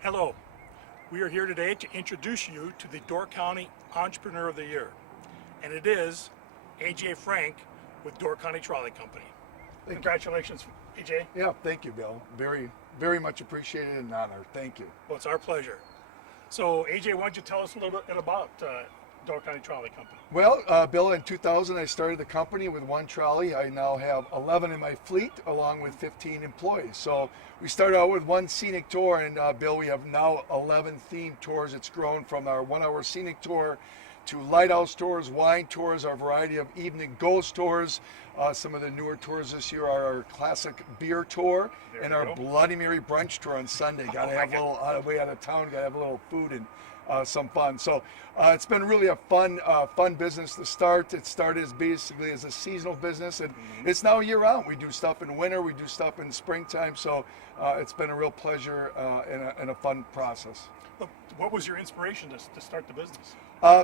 Hello, we are here today to introduce you to the Door County Entrepreneur of the Year, and it is AJ Frank with Door County Trolley Company. Thank you. Congratulations, AJ. Yeah, thank you, Bill. Very much appreciated and honored. Thank you. Well, it's our pleasure. So, AJ, why don't you tell us a little bit about Door County Trolley Company? Well, Bill, in 2000, I started the company with one trolley. I now have 11 in my fleet, along with 15 employees. So we started out with one scenic tour, and Bill, we have now 11 themed tours. It's grown from our 1 hour scenic tour to lighthouse tours, wine tours, our variety of evening ghost tours. Some of the newer tours this year are our classic beer tour There and we our go. Bloody Mary brunch tour on Sunday. Got to have a little way out of town. Got to have a little food and some fun. So it's been really a fun business to start. It started as basically as a seasonal business, and it's now year round. We do stuff in winter, we do stuff in springtime. So it's been a real pleasure and a fun process. Look, what was your inspiration to start the business?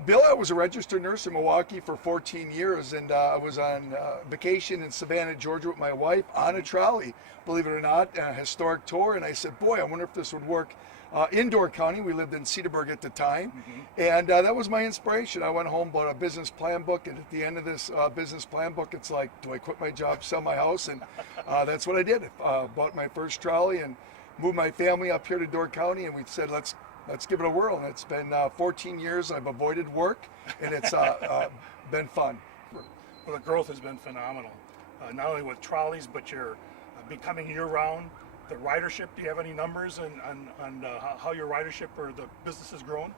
Bill, I was a registered nurse in Milwaukee for 14 years, and I was on vacation in Savannah, Georgia with my wife on a trolley, believe it or not, a historic tour. And I said, boy, I wonder if this would work in Door County. We lived in Cedarburg at the time, and that was my inspiration. I went home, bought a business plan book, and at the end of this business plan book, it's like, do I quit my job, sell my house? And that's what I did. Bought my first trolley and moved my family up here to Door County, and we said, let's give it a whirl. And it's been 14 years. I've avoided work, and it's been fun. Well, the growth has been phenomenal, not only with trolleys, but you're becoming year-round. The ridership, do you have any numbers on how your ridership or the business has grown?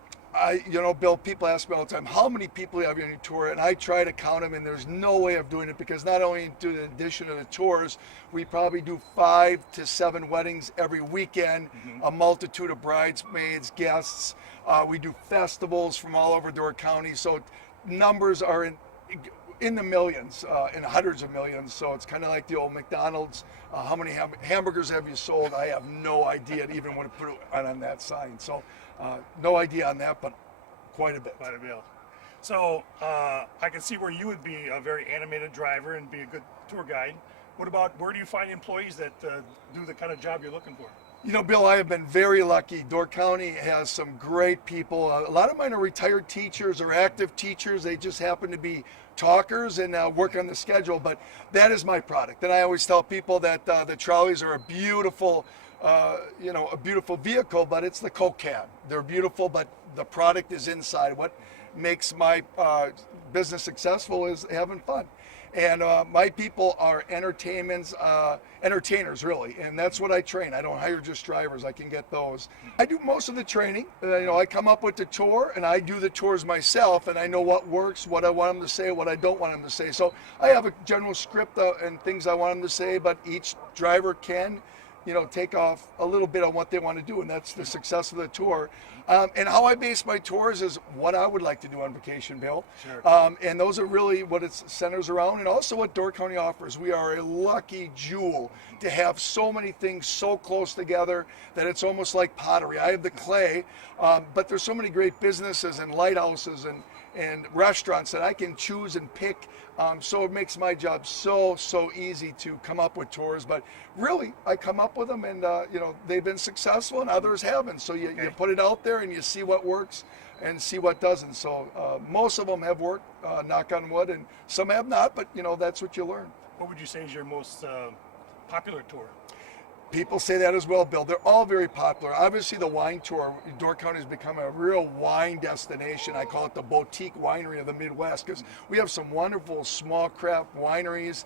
Bill, people ask me all the time, how many people you have on your tour? And I try to count them, and there's no way of doing it, because not only do the addition of the tours, we probably do 5 to 7 weddings every weekend, a multitude of bridesmaids, guests. We do festivals from all over Door County. So numbers are in the millions, in hundreds of millions. So it's kind of like the old McDonald's. How many hamburgers have you sold? I have no idea. I even want to put it on that sign. So no idea on that, but quite a bit. Quite a bit. So I can see where you would be a very animated driver and be a good tour guide. What about, where do you find employees that do the kind of job you're looking for? Bill, I have been very lucky. Door County has some great people. A lot of mine are retired teachers or active teachers. They just happen to be talkers and work on the schedule. But that is my product. And I always tell people that the trolleys are a beautiful vehicle, but it's the Coke can. They're beautiful, but the product is inside. What makes my business successful is having fun. And my people are entertainers, really, and that's what I train. I don't hire just drivers. I can get those. I do most of the training. I come up with the tour, and I do the tours myself, and I know what works, what I want them to say, what I don't want them to say. So I have a general script and things I want them to say, but each driver can take off a little bit on what they want to do, and that's the success of the tour. And how I base my tours is what I would like to do on vacation, Bill. Sure. And those are really what it centers around, and also what Door County offers. We are a lucky jewel to have so many things so close together that it's almost like pottery. I have the clay, but there's so many great businesses and lighthouses and restaurants that I can choose and pick. So it makes my job so easy to come up with tours. But really, I come up with them, and they've been successful, and others haven't. So you put it out there, and you see what works and see what doesn't. So most of them have worked, knock on wood, and some have not. But that's what you learn. What would you say is your most popular tour? People say that as well, Bill. They're all very popular. Obviously, the wine tour, Door County has become a real wine destination. I call it the boutique winery of the Midwest, because we have some wonderful small craft wineries,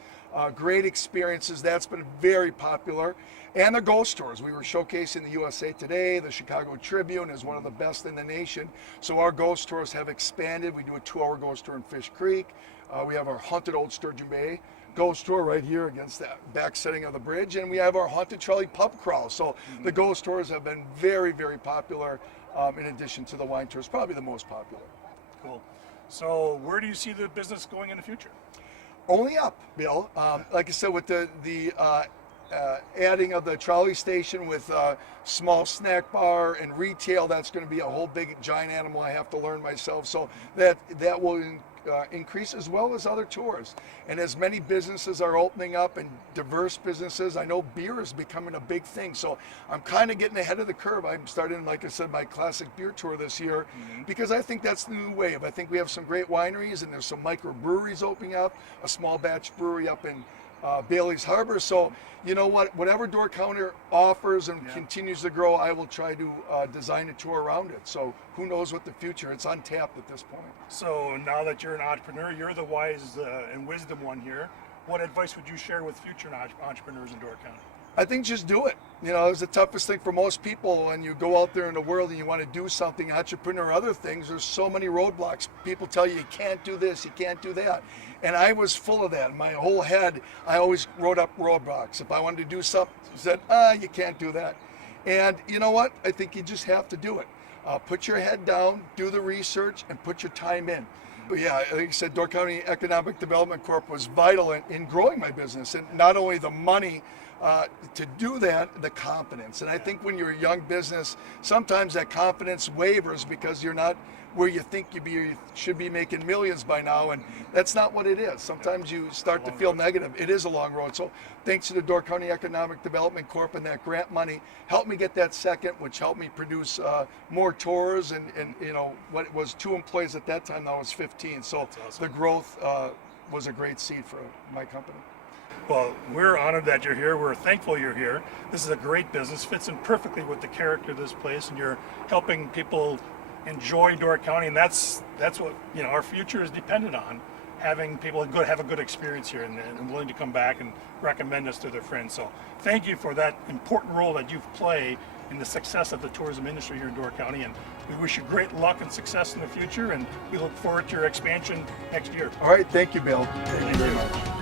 great experiences. That's been very popular. And the ghost tours. We were showcasing the USA Today. The Chicago Tribune is one of the best in the nation. So our ghost tours have expanded. We do a 2-hour ghost tour in Fish Creek. We have our Haunted Old Sturgeon Bay ghost tour right here against that back setting of the bridge, and we have our Haunted Trolley pub crawl. So the ghost tours have been very popular, in addition to the wine tours, probably the most popular. Cool. So where do you see the business going in the future? Only up, Bill. Like I said, with the adding of the trolley station with small snack bar and retail, that's going to be a whole big giant animal I have to learn myself. So that will increase as well as other tours. And as many businesses are opening up and diverse businesses, I know beer is becoming a big thing. So I'm kind of getting ahead of the curve. I'm starting, like I said, my classic beer tour this year because I think that's the new wave. I think we have some great wineries and there's some microbreweries opening up, a small batch brewery up in Bailey's Harbor. So you know what, whatever Door County offers and continues to grow, I will try to design a tour around it. So who knows what the future, it's untapped at this point. So now that you're an entrepreneur, you're the wise and wisdom one here. What advice would you share with future entrepreneurs in Door County? I think just do it. You know, it's the toughest thing for most people when you go out there in the world and you want to do something, entrepreneur, other things, there's so many roadblocks. People tell you can't do this, you can't do that. And I was full of that. In my whole head, I always wrote up roadblocks. If I wanted to do something, I said, you can't do that. And you know what? I think you just have to do it. Put your head down, do the research, and put your time in. But yeah, like I said, Door County Economic Development Corp was vital in growing my business. And not only the money, to do that, the confidence. And I think when you're a young business, sometimes that confidence wavers because you're not where you think you should be making millions by now, and that's not what it is. Sometimes you start to feel negative. It is a long road. So thanks to the Door County Economic Development Corp and that grant money helped me get that second, which helped me produce more tours, and you know, what it was 2 employees at that time, now it's 15. So awesome. The growth was a great seed for my company. Well, we're honored that you're here. We're thankful you're here. This is a great business, fits in perfectly with the character of this place, and you're helping people enjoy Door County, and that's what, you know, our future is dependent on, having people have a good experience here and willing to come back and recommend us to their friends. So thank you for that important role that you've played in the success of the tourism industry here in Door County, and we wish you great luck and success in the future, and we look forward to your expansion next year. All right, thank you, Bill. Thank you very much.